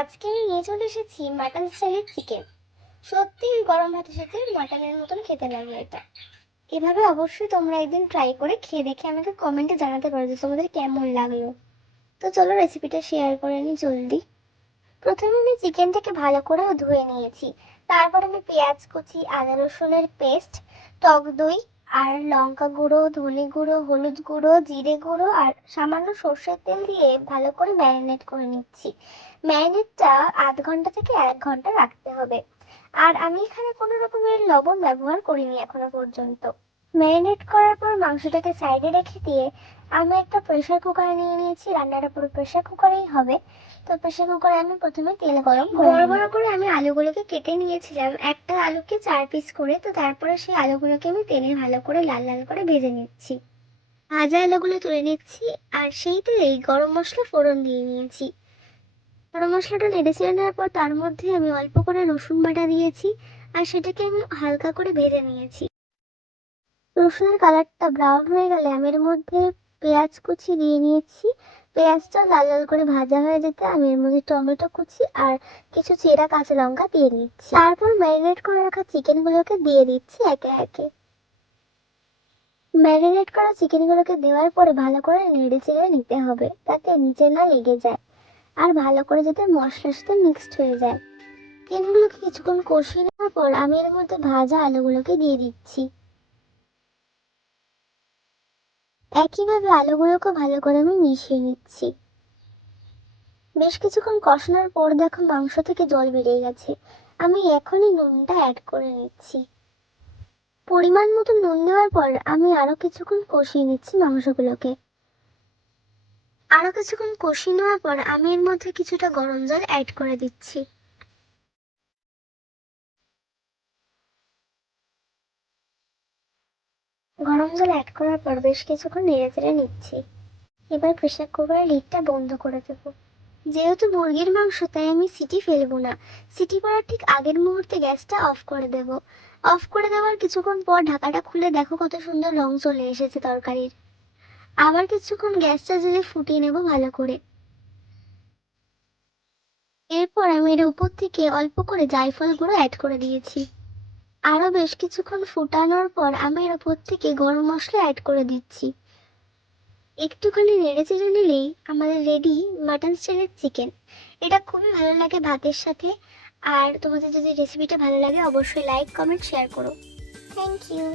আজকে আমি নিয়ে চলে এসেছি মাটন স্টাইলের চিকেন। সত্যি গরম ভাতের সাথে মাটনের মতন খেতে লাগে এটা। এভাবে অবশ্যই তোমরা একদিন ট্রাই করে খেয়ে দেখে আমাকে কমেন্টে জানাতে পারো যে তোমাদের কেমন লাগলো। তো চলো রেসিপিটা শেয়ার করে নিই জলদি। প্রথমে আমি চিকেনটাকে ভালো করে ধুয়ে নিয়েছি। তারপর আমি পেঁয়াজ কুচি, আদা রসুনের পেস্ট, টক দই আর লঙ্কা গুঁড়ো, ধনে গুঁড়ো, হলুদ গুঁড়ো, জিরে গুঁড়ো আর সামান্য সর্ষের তেল দিয়ে ভালো করে ম্যারিনেট করে নিচ্ছি। ম্যারিনেটটা আধ ঘন্টা থেকে 1 ঘন্টা রাখতে হবে। আর আমি এখানে কোনো রকমের লবণ ব্যবহার করিনি এখনো পর্যন্ত। ম্যারিনেট করার পর মাংসটাকে সাইডে রেখে দিয়ে আমি একটা প্রেসার কুকার নিয়ে নিয়েছি। রান্নাটা পুরো প্রেসার কুকারেই হবে। তো প্রেসার কুকারে আমি প্রথমে তেল গরম করে বড় বড় করে আমি আলুগুলোকে কেটে নিয়েছিলাম, একটা আলুকে 4 পিস করে। তো তারপরে সেই আলুগুলোকে আমি তেলে ভালো করে লাল লাল করে ভেজে নিচ্ছি। ভাজা আলুগুলো তুলে নিচ্ছি। আর সেই তেলেই গরম মশলা ফোড়ন দিয়ে নিয়েছি। গরম মশলাটা নেড়ে চেড়ে নেওয়ার পর তার মধ্যে আমি অল্প করে রসুন বাটা দিয়েছি। আর সেটাকে আমি হালকা করে ভেজে নিয়েছি। রসুনের কালারটা ব্রাউন হয়ে গেলে আমি এর মধ্যে পেঁয়াজ কুচি দিয়ে নিয়েছি। পেঁয়াজটা লাল লাল করে ভাজা হয়ে যেতে আমি এর মধ্যে টমেটো কুচি আর কিছু চেরা কাঁচা লঙ্কা দিয়ে নিচ্ছি। তারপর ম্যারিনেট করে রাখা চিকেনগুলোকে দিয়ে দিচ্ছি একে একে। ম্যারিনেট করা চিকেনগুলোকে দেওয়ার পরে ভালো করে নেড়ে চেড়ে নিতে হবে, তাতে নিচে না লেগে যায় আর ভালো করে যাতে মশলার সাথে মিক্সড হয়ে যায়। চিকেনগুলোকে কিছুক্ষণ কষিয়ে নেওয়ার পর আমি এর মধ্যে ভাজা আলুগুলোকে দিয়ে দিচ্ছি। একইভাবে আলুগুলোকে ভালো করে আমি মিশিয়ে নিচ্ছি। বেশ কিছুক্ষণ কষানোর পর দেখো মাংস থেকে জল বেরিয়ে গেছে। আমি এখনই নুনটা অ্যাড করে নিচ্ছি। পরিমাণ মতো নুন দেওয়ার পর আমি আরো কিছুক্ষণ কষিয়ে নিচ্ছি মাংসগুলোকে। আরো কিছুক্ষণ কষিয়ে নেওয়ার পর আমি এর মধ্যে কিছুটা গরম জল অ্যাড করে দিচ্ছি। গরম জল অ্যাড করার পর বেশ কিছুক্ষণ নেড়ে চেড়ে নিচ্ছি। এবার প্রেসার কুকারের লিডটা বন্ধ করে দেবো। যেহেতু মুরগির মাংস তাই আমি সিটি ফেলবো না। সিটি করার ঠিক আগের মুহূর্তে গ্যাসটা অফ করে দেব। অফ করে দেওয়ার কিছুক্ষণ পর ঢাকাটা খুলে দেখো কত সুন্দর রং চলে এসেছে তরকারির। আবার কিছুক্ষণ গ্যাসটা জ্বেলে ফুটিয়ে নেব ভালো করে। এরপর আমি এর উপর থেকে অল্প করে জায়ফল গুঁড়ো অ্যাড করে দিয়েছি। আরো বেশ কিছুক্ষণ ফুটানোর পর আমি এর উপর থেকে গরম মশলা অ্যাড করে দিচ্ছি। একটুখানি নেড়ে চেড়ে নিলেই আমাদের রেডি মাটন স্টাইলের চিকেন। এটা খুবই ভালো লাগে ভাতের সাথে। আর তোমাদের যদি রেসিপিটা ভালো লাগে অবশ্যই লাইক, কমেন্ট, শেয়ার করো। Thank you.